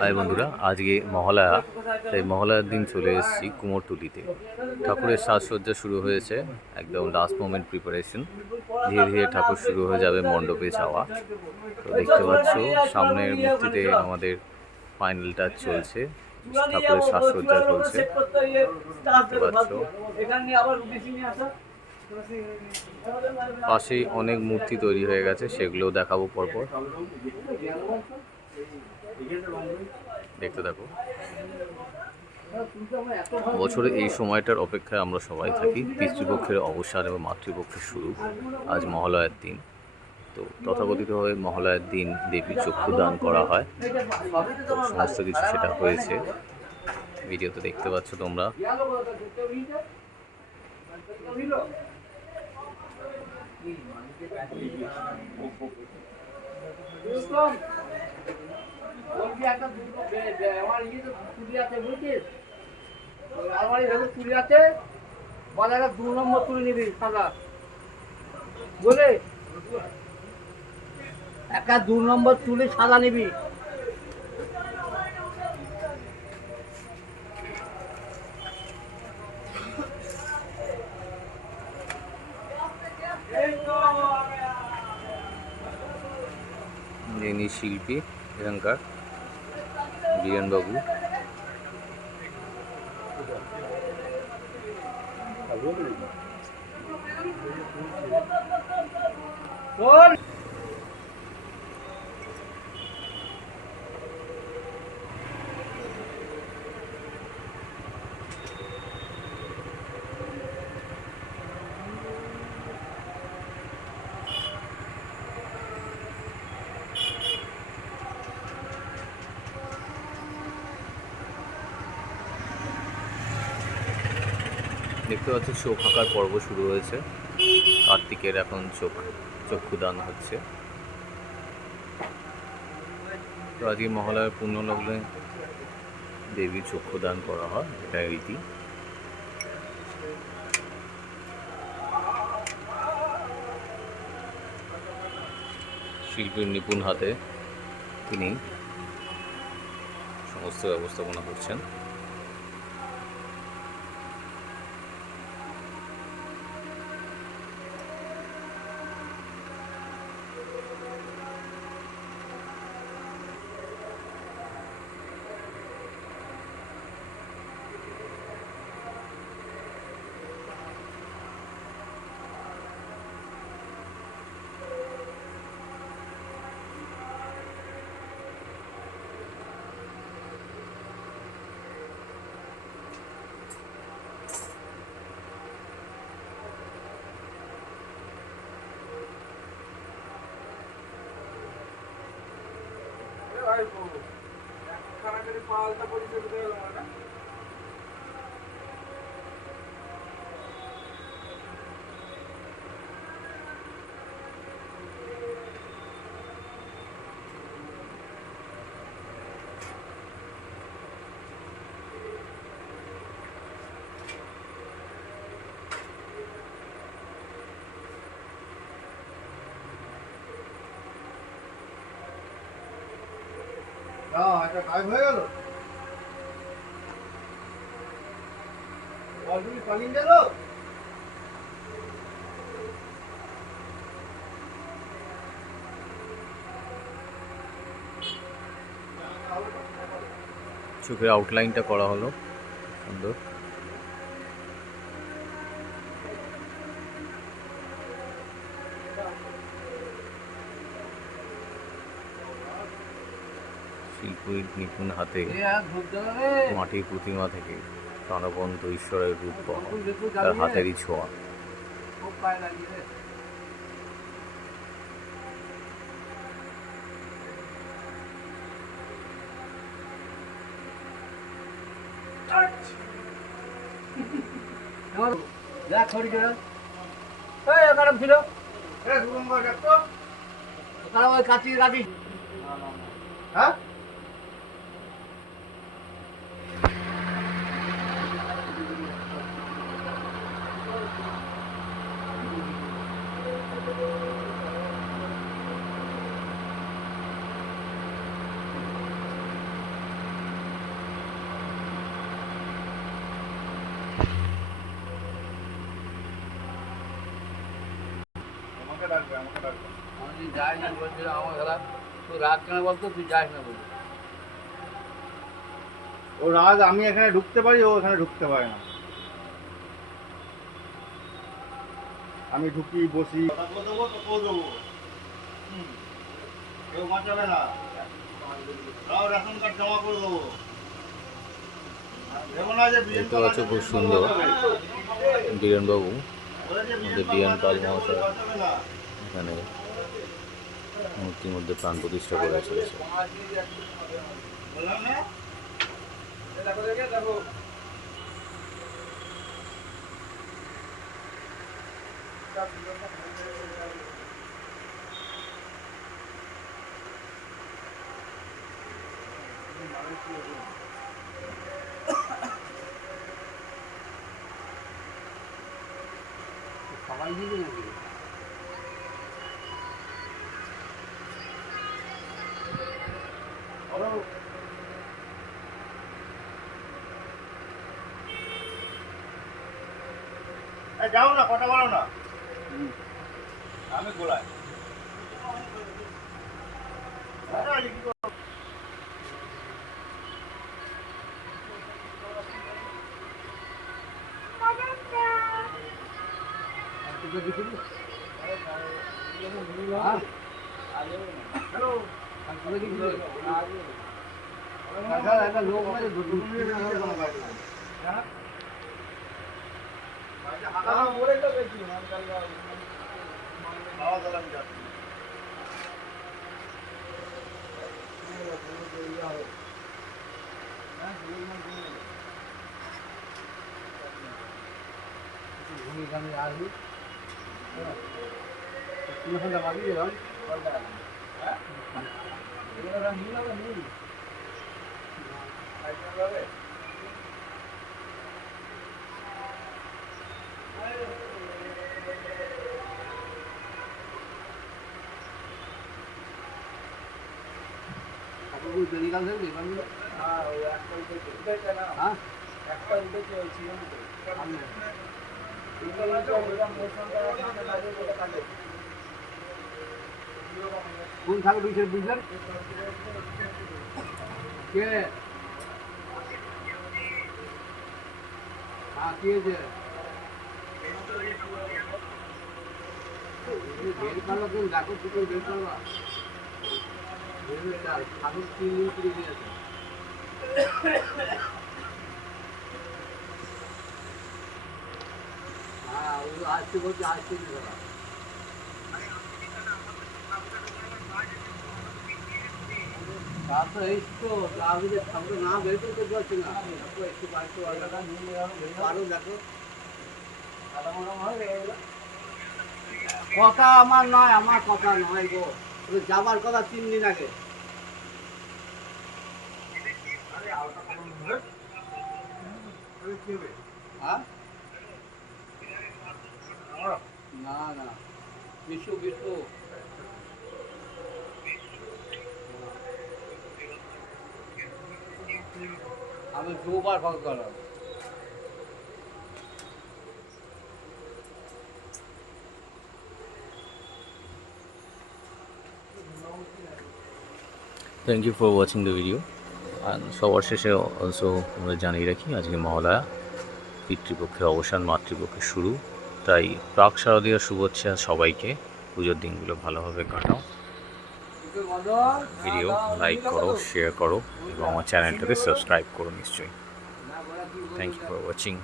High বন্ধুরা, আজকে মহালয়া, তাই মহালয়ার দিন চলে এসেছি কুমোরটুলিতে। ঠাকুরের সাজসজ্জা শুরু হয়েছে, একদম লাস্ট মোমেন্ট প্রিপারেশন। ধীরে ধীরে ঠাকুর শুরু হয়ে যাবে মণ্ডপে যাওয়া। তো দেখতে পাচ্ছ সামনের মূর্তিতে আমাদের ফাইনাল টাচ চলছে, ঠাকুরের সাজসজ্জা চলছে। দেখতে পাচ্ছ পাশেই অনেক মূর্তি তৈরি হয়ে গেছে, সেগুলোও দেখাবো পরপর। দেখতে থাকো। বছরে এই সময়টার অপেক্ষায় আমরা সবাই থাকি, পিতৃপক্ষের অবসান এবং মাতৃপক্ষের শুরু। আজ মহালয়ার দিন, তো তথাকথিতভাবে মহালয়ার দিন দেবীর চক্ষু দান করা হয়। তো সমস্ত কিছু সেটা হয়েছে, ভিডিওতে দেখতে পাচ্ছ তোমরা। বাজারে 2 নম্বর তুলে নিবি সাদা বলে, একটা 2 নম্বর তুলে সাদা নিবি। যিনি শিল্পী এখানকার বীরেনবাবু। দেখতে পাচ্ছ চোখ আঁকার পর্ব শুরু হয়েছে। কার্তিকের এখন চক্ষুদান হচ্ছে। তো আজকে মহালয়ার পুণ্যলগ্নে দেবীর চক্ষুদান করা হয়, এটা রীতি। শিল্পীর নিপুণ হাতে তিনি সমস্ত ব্যবস্থাপনা করছেন। এটা গায়েব হয়ে গেল, অলরেডি পালিয়ে গেল। চোখের আউটলাইনটা করা হলো সুন্দর। শিল্পীর নিপুণ হাতে মাটির প্রতিমা থেকে প্রাণবন্ত ঈশ্বরের রূপ বহন, তার হাতেরই ছোঁয়া। ছিল ওই কাটি কাটি, হ্যাঁ ডাকবে আমাকে ডাকবে। আমি যাই না বলছিলাম আমার খেলা তুই রাত কেন বলতো তুই যাস না বলি ও রাত আমি এখানে ঢুকতে পারি, ও এখানে ঢুকতে পারে না। আমি ঢুকি বসি, কথা বলে দেবো তো করে দেবো। কেউ বাঁচাবে না। তাও রেশন কার্ড জমা করে দেবো। ভেবো না যে দেখতে পাচ্ছ খুব সুন্দর বীরেনবাবু, আমাদের বিয়ান পাল মহাশয় এখানে মূর্তির মধ্যে প্রাণ প্রতিষ্ঠা করে চলেছে। বললাম না? সবাই দিবি নাকি এই যাও না, কথা বলো না। আমি গোলায়। একটা লোক মানে ভূমিকামে আসবি ঘন্টা বাকি গেলাম দেরিকাল থাকবে হ্যাঁ কোন থাকে বুঝলেন কে হ্যাঁ কি হয়েছে বের করলো কেউ দেখো তুই বের করবা ঠাকুর 3 দিন করে দিয়েছে হ্যাঁ ও আসতে বলছে আসতে দিতে না এই তো আমি যে ঠাকুর না বের করতে পারছি না একটু বাড়িতে আরো দেখো কথা আমার নয় আমার কথা নয় গো যাবার কথা 3 দিন আগে হ্যাঁ না না বিশু বিশু আমি 2 বার ফোন করলাম thank you for watching the video. আর সবার শেষে অলসো আমরা জানিয়ে রাখি আজকে মহালয়া, পিতৃপক্ষের অবসান, মাতৃপক্ষের শুরু। তাই প্রাক শারদীয় শুভেচ্ছা সবাইকে, পুজোর দিনগুলো ভালোভাবে কাটাও। ভিডিও লাইক করো, শেয়ার করো এবং আমার চ্যানেলটাকে সাবস্ক্রাইব করো নিশ্চয়ই। Thank you for watching.